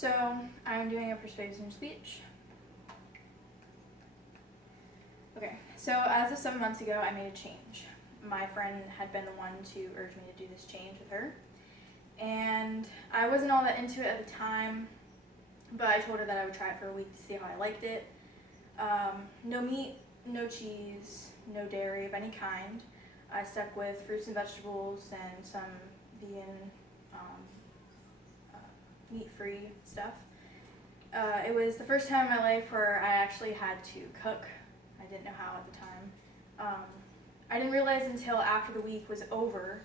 So I'm doing a persuasive speech. Okay, so as of 7 months ago, I made a change. My friend had been the one to urge me to do this change with her. And I wasn't all that into it at the time, but I told her that I would try it for a week to see how I liked it. No meat, no cheese, no dairy of any kind. I stuck with fruits and vegetables and some vegan, meat-free stuff. It was the first time in my life where I actually had to cook. I didn't know how at the time. I didn't realize until after the week was over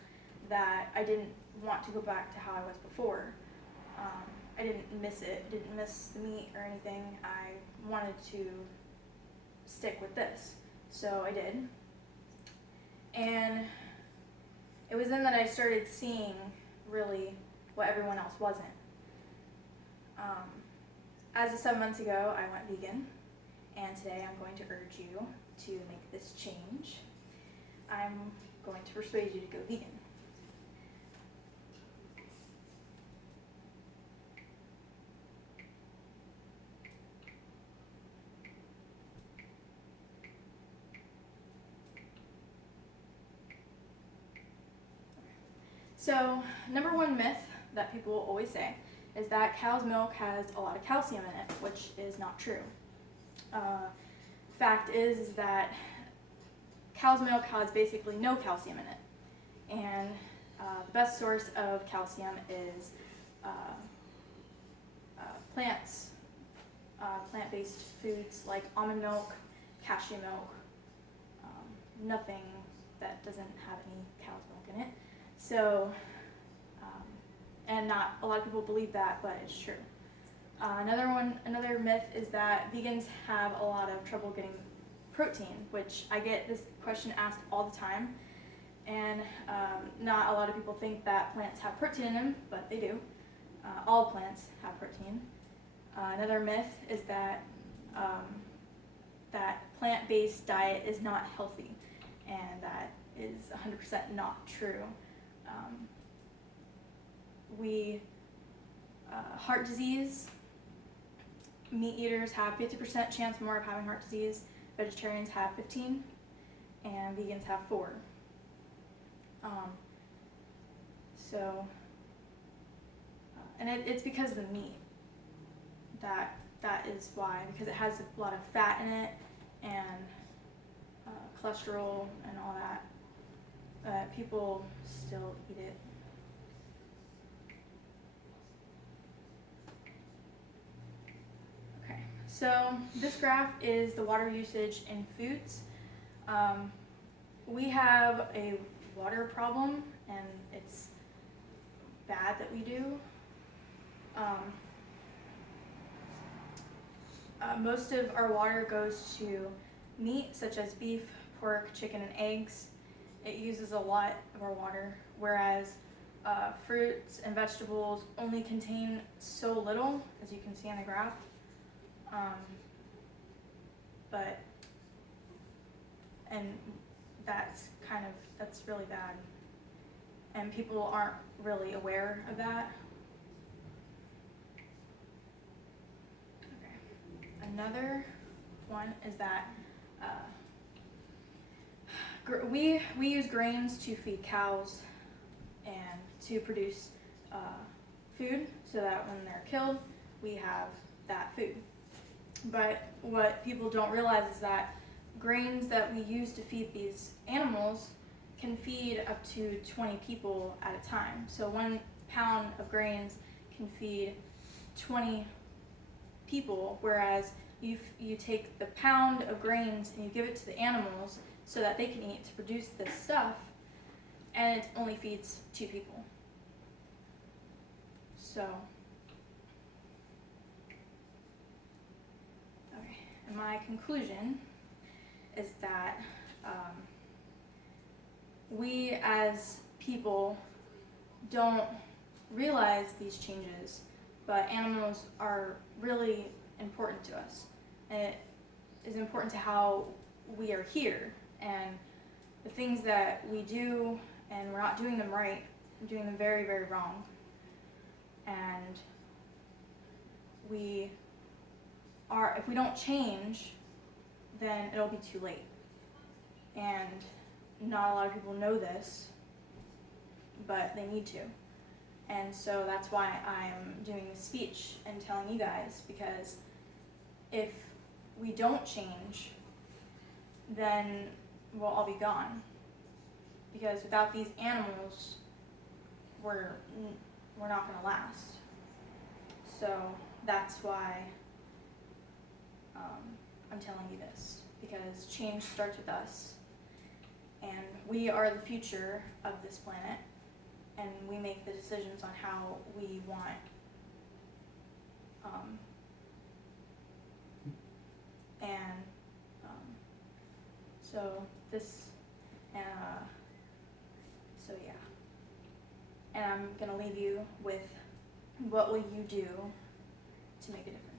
that I didn't want to go back to how I was before. I didn't miss it, didn't miss the meat or anything. I wanted to stick with this, so I did. And it was then that I started seeing really what everyone else wasn't. As of 7 months ago, I went vegan, and today I'm going to urge you to make this change. I'm going to persuade you to go vegan. So, number one myth that people will always say is that cow's milk has a lot of calcium in it, which is not true. Fact is that cow's milk has basically no calcium in it, and the best source of calcium is plant-based foods like almond milk, cashew milk, nothing that doesn't have any cow's milk in it. So, and not a lot of people believe that, but it's true. Another myth is that vegans have a lot of trouble getting protein, which I get this question asked all the time, and not a lot of people think that plants have protein in them, but they do. All plants have protein. Another myth is that that plant-based diet is not healthy, and that is 100% not true. Heart disease, meat eaters have 50% chance more of having heart disease, vegetarians have 15, and vegans have 4. And it's because of the meat. That is why, because it has a lot of fat in it, and cholesterol and all that, people still eat it. Okay, so this graph is the water usage in foods. We have a water problem, and it's bad that we do. Most of our water goes to meat, such as beef, pork, chicken, and eggs. It uses a lot of our water, whereas fruits and vegetables only contain so little, as you can see on the graph. And that's really bad. And people aren't really aware of that. Okay. Another one is that we use grains to feed cows and to produce food, so that when they're killed, we have that food. But what people don't realize is that grains that we use to feed these animals can feed up to 20 people at a time. So 1 pound of grains can feed 20 people, whereas you take the pound of grains and you give it to the animals so that they can eat to produce this stuff, and it only feeds 2 people. So, okay, and my conclusion is that we as people don't realize these changes, but animals are really important to us, and it is important to how we are here, and the things that we do, and we're not doing them right, we're doing them very, very wrong. And if we don't change, then it'll be too late. And not a lot of people know this, but they need to. And so that's why I'm doing this speech and telling you guys, because if we don't change, then we'll all be gone. Because without these animals, we're not going to last. So that's why I'm telling you this, because change starts with us, and we are the future of this planet, and we make the decisions on how we want so this so yeah, and I'm gonna leave you with, what will you do to make a difference?